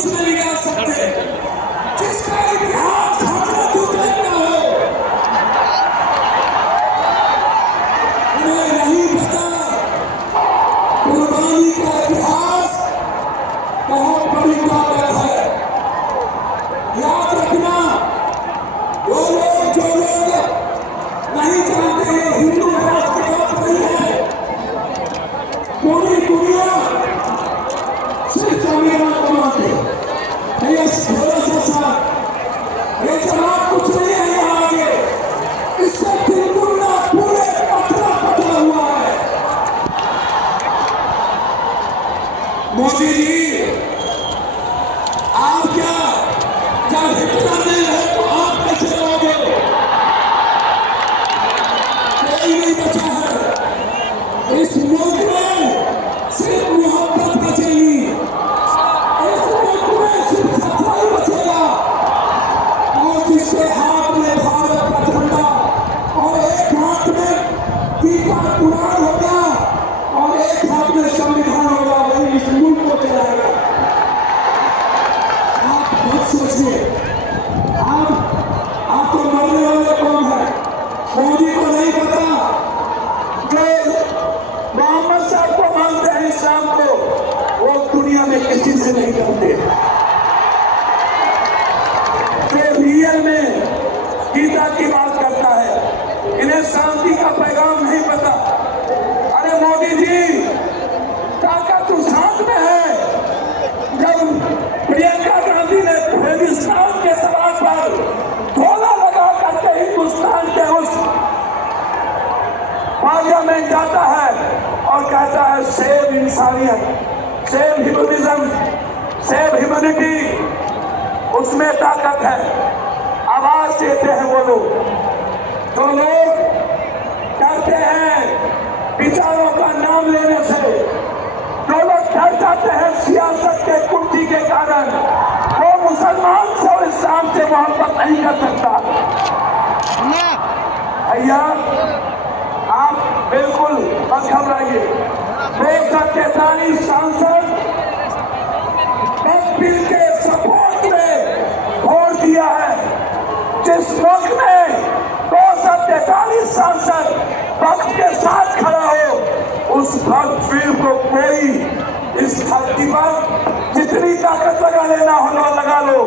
कुछ नहीं कर सकते। जिसका इतिहास हमारा दूसरे का हो, उन्हें नहीं पता कुर्बानी का इतिहास बहुत बड़ी ताकत है। याद रखना, वो लोग जो लोग नहीं जानते हैं हिंदू राष्ट्र की बात नहीं है, पूरी दुनिया सिर्फ संविधान को मानते हैं। भैया थोड़ा सा ये जवाब कुछ नहीं है यहाँ आगे, इससे बिल्कुल ना पूरे पथरा पथरा हुआ है। मोदी जी, आप क्या जब हिटलर नहीं रहे तो आप कैसे रहोगे? कोई नहीं बचा है इस मुल्क में, सिर्फ मोहब्बत बचेगी, इस मुल्क में सिर्फ सफाई बचेगा। और जिसके हाथ में भारत का झंडा और एक हाथ में गीता कुरान होगा और एक हाथ में संविधान होगा, वही इस मुल्क को चलाएगा। आप मत सोचिए, आप तो मरने वाले कौन है? मोदी को नहीं पता कि मोहम्मद साहब को मानते हैं, इस्लाम को, वो दुनिया में किसी से नहीं करते। जो रियल में गीता की बात करता है, इन्हें शांति का पैगाम नहीं पता। अरे मोदी जी, ताकत उस हाथ में है। जब प्रियंका गांधी ने हिंदुस्तान के सवाल पर गोला लगा करके हिंदुस्तान के उस पार्लियामेंट जाता है और कहता है सेव इंसानियत, सेव ह्यूमनिज्म, सेव ह्यूमैनिटी, उसमें ताकत है। आवाज देते हैं वो लोग, जो लोग डरते हैं विचारों का नाम लेने से, जो लोग डर जाते हैं सियासत के कुर्सी के कारण, वो मुसलमान से और इस्लाम से मोहब्बत नहीं कर सकता। भैया आप बिल्कुल मत घबराइए। 243 सांसद बिल के सपोर्ट में वोट दिया है। जिस मुल्क में 243 सांसद वक्त के साथ खड़ा हो, उस वक्त फिर को कोई इस धरती पर जितनी ताकत लगा लेना हो लगा लो।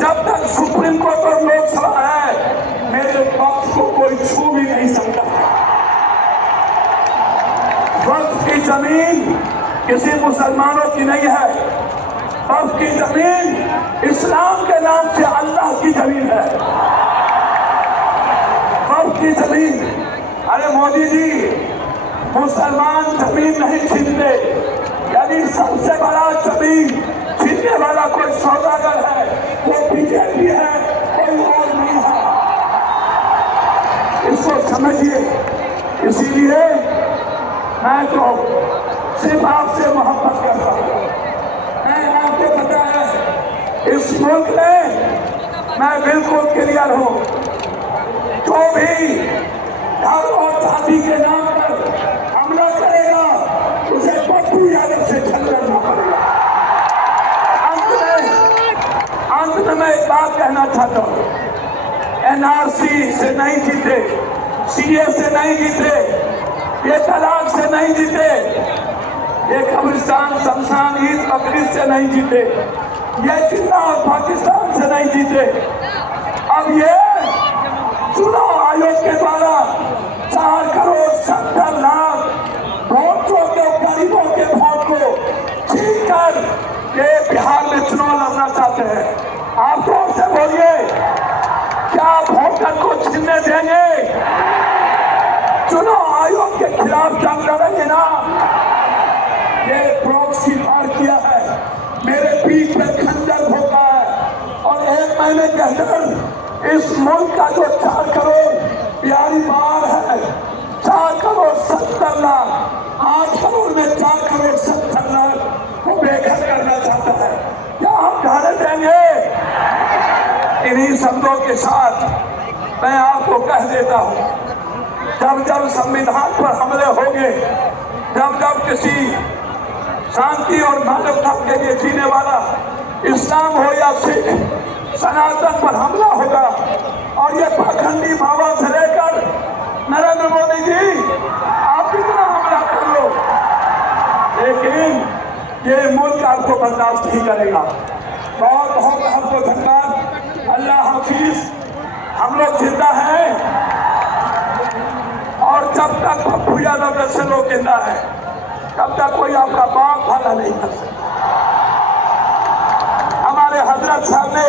जब तक सुप्रीम कोर्ट और लोकसभा है, मेरे पक्ष को कोई छू भी नहीं सकता। वक्त की जमीन किसी मुसलमानों की नहीं है, वक्त की जमीन इस्लाम के नाम से अल्लाह की जमीन है। वक्त की जमीन, अरे मोदी जी, मुसलमान जमीन नहीं छीनते। यदि सबसे बड़ा जमीन छीनने वाला कोई सौदागर है, वो बीजेपी है, कोई और नहीं है। इसको समझिए। इसीलिए मैं तो सिर्फ आपसे मोहब्बत करता हूँ। मैं आपको पता है, इस मुल्क में मैं बिल्कुल क्लियर हूँ। जो भी धर्म और जाति के नाम पर हमला करेगा, उसे पप्पू यादव से झगड़ना पड़ेगा। अंत में मैं एक बात कहना चाहता हूँ, एनआरसी से नहीं जीते, सीए से नहीं जीते, ये तलाक से नहीं जीते, ये कब्रिस्तान शमशान ईद बकरीद से नहीं जीते, ये जिन्ना और पाकिस्तान से नहीं जीते। अब ये चुनाव आयोग के द्वारा 4,70,00,000 वोटों के, गरीबों के वोट को छीन कर ये बिहार में चुनाव लड़ना चाहते हैं। आप जोर से बोलिए, क्या आप वोटर को छीनने देंगे? चुनाव आयोग के खिलाफ जंग लड़ेंगे ना? ये प्रॉक्सी पार किया है, मेरे पीठ पे खंजर भोंका है, और एक महीने के अंदर इस मुल्क का जो 4 करोड़ प्यारी बार है, 4,70,00,000, 8 करोड़ में 4,70,00,000 को बेघर करना चाहता है। क्या हम ढाले देंगे? इन्हीं शब्दों के साथ मैं आपको कह देता हूँ, जब जब संविधान पर हमले होंगे, जब जब किसी शांति और मानवता के लिए जीने वाला इस्लाम हो या सिख, सनातन पर हमला होगा। और ये पाखंडी माहौल से लेकर नरेंद्र मोदी जी आप कितना हमला कर लो, लेकिन ये मुल्क आपको बर्दाश्त नहीं करेगा। बहुत बहुत आपको धन्यवाद। अल्लाह हाफिज। हम लोग जिंदा हैं और जब तक पप्पू यादव जैसे लोग जिंदा है तब तक कोई आपका बाप भला नहीं कर सकता। हमारे हजरत साहब ने